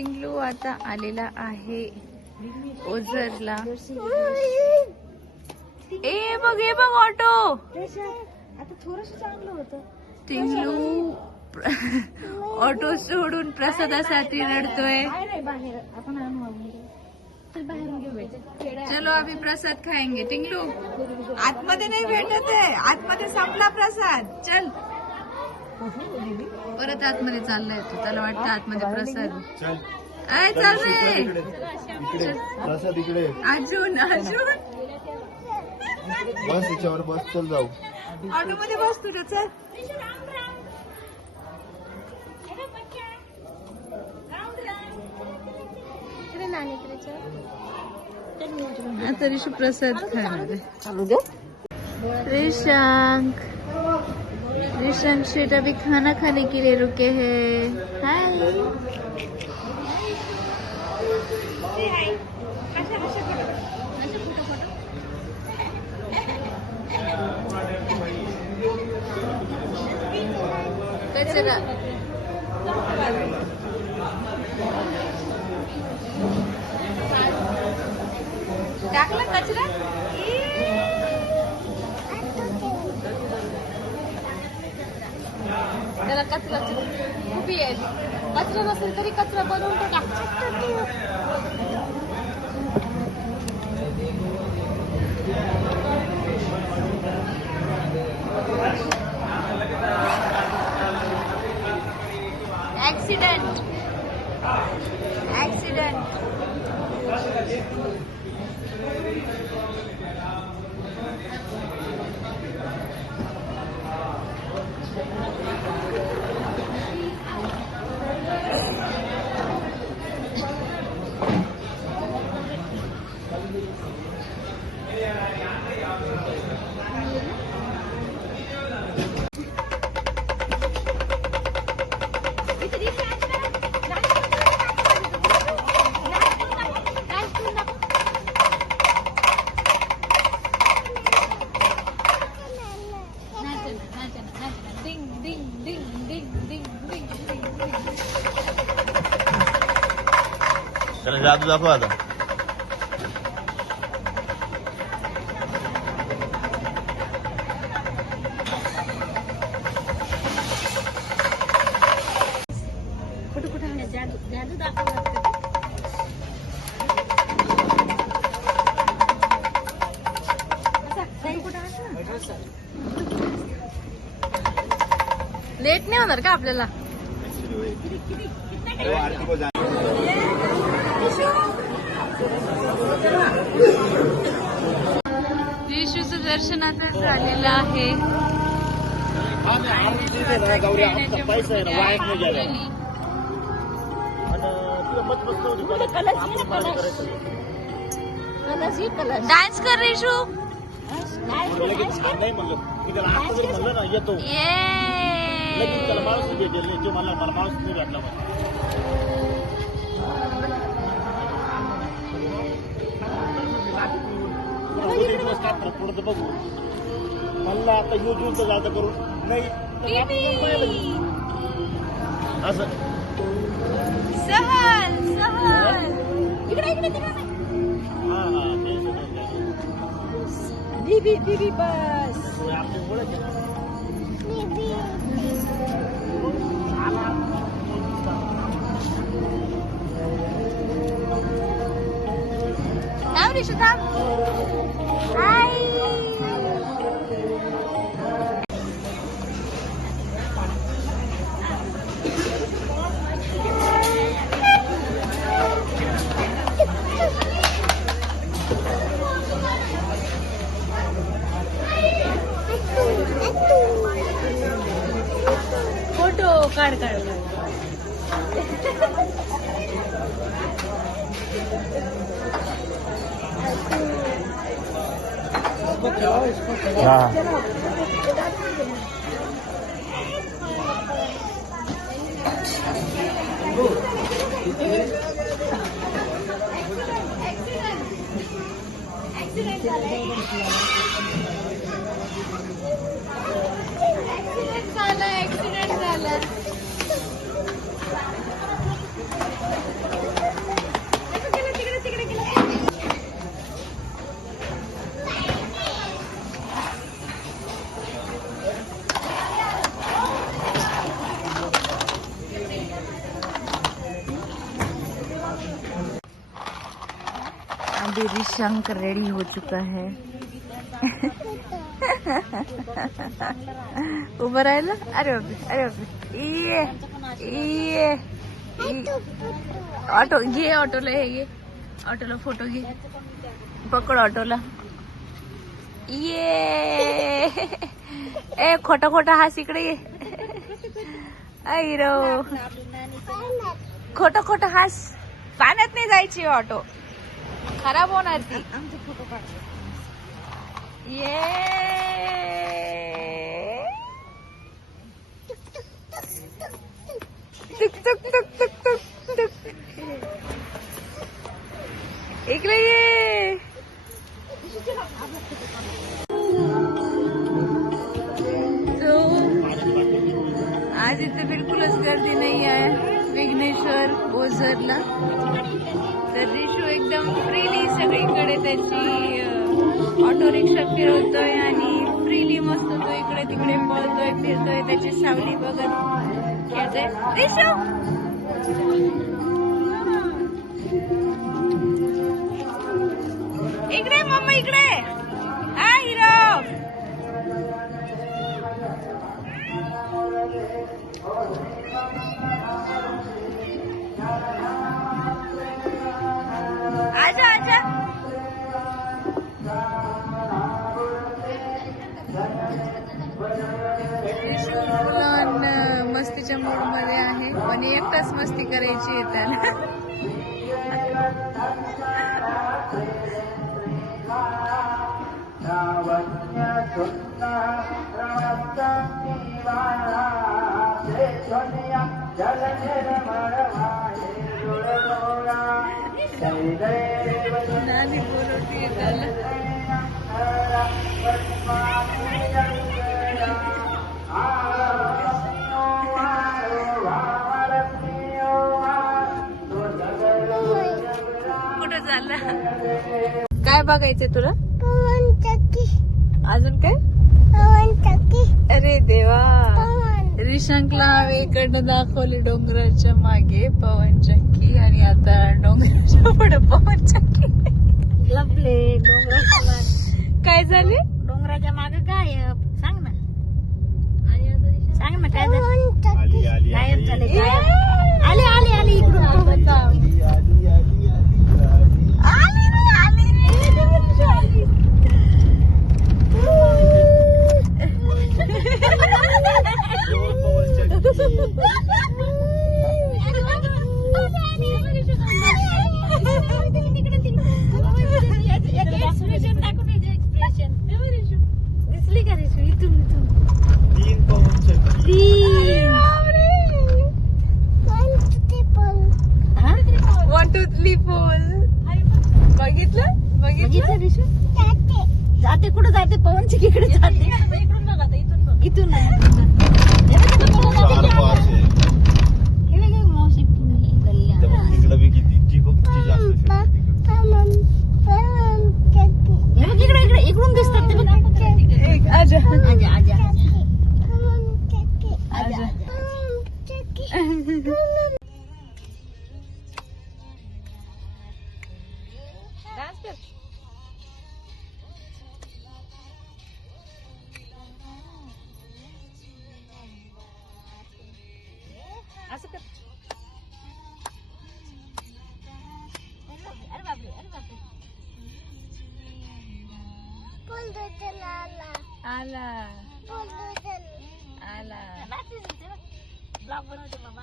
टिंगलू आता आलेला आहे ओझरला. ए बघ ऑटो. आता थोडंसं चांगलं होतं. टिंगलू ऑटो सोडून प्रसादासाठी रडतोय. बाहेर आपण आणू बाहेरून घेऊ. चलो अभी प्रसाद खाएंगे. टिंगलू आतमध्ये नाही भेटत आहे, आतमध्ये संपला प्रसाद. चल परत आतमध्ये चाललाय तू, त्याला वाटतं आतमध्ये प्रसाद. काय चल रे प्रसाद इकडे. अजून बस याच्यावर बस, चल जाऊ. ऑटो मध्ये बस तुझं. चल आता ऋषू प्रसाद खाणार आहे. ऋषांक शेठ अभी खाना खाने के लिए रुके हैं. हाय. कचरा टाकला कचरा. त्याला कचरा खूप आहे. कचरा नसेल तरी कचरा बनवून तो टाक. ऍक्सिडेंट. त्याला जादू दाखव आता. कुठे जादू दाखव. लेट नाही होणार का आपल्याला. येशूचं दर्शन आता झालेलं आहे. डान्स कर येशू. बघू मला आता येऊन तर जाता करून नाही असं. सहल इकडे बीबी बस. नाव ऋषुता. हाय. फोटो काढ. ऍक्सिडेंट झाला. अभी रिशंक रेडी हो चुका है. उभं राहिलं. अरे बापरे, अरे बापरे. ये ऑटो घे, ऑटोला हे घे, ऑटोला फोटो घे, पकड ऑटोला. ये ए खोटा खोटा हास इकडे ये. ऐरो खोटा खोटा हास. पाण्यात नाही जायची ऑटो, खराब होणार ती. ये टुक टुक टुक टुक टुक टुक. इकडे ये. तो आज इथे बिलकुलच गर्दी नाही आहे विघ्नेश्वर ओझरला. तर रिशू एकदम फ्रीली सगळीकडे त्याची ऑटो रिक्षा फिरवतोय आणि फ्रीली मस्त तो इकडे तिकडे पळतोय फिरतोय, त्याची सावली बघत खेळतोय. रिशू इकडे, मम्मा इकडे. हा हिरो. आजा आजा. मस्तीच्या मूड मध्ये आहे, पण एकटाच मस्ती करायची आहे त्याला. नानी बोलवतीये त्याला. कुठं चालला? काय बघायचंय तुला? अजून काय? अरे देवा. रिशंकला हवे इकडनं दाखवली डोंगराच्या मागे पवनचक्की, आणि आता डोंगराच्या पुढे पवनचक्की. लपले डोंगराच्या मागे. काय झाले? डोंगराच्या मागे गायब. सांग ना, सांग ना काय झालं? आली आली गायब झाले, आली गायब. आले आले आले इकडून. आली आली दिसली का रिशू? इथून इथून तीन पवनचक्की. One two three four. बघितलं बघितलं रिशू? जाते कुठं जाते? पवनचक्कीकडे जाते. इकडून बघा, इथून इथून चार पाच आहे. मावशी गल्ल्या. तिकडं बी किती ती बघ, ती जास्त फिरते तिकडं. इकडे इकडे इकडून दिसतात ते बघ. एक आजा आजा आजा आजा. डान्स कर. असं कर. अरे बापरे, अरे बापरे. आला आला. ब्लॉग बनवते बाबा.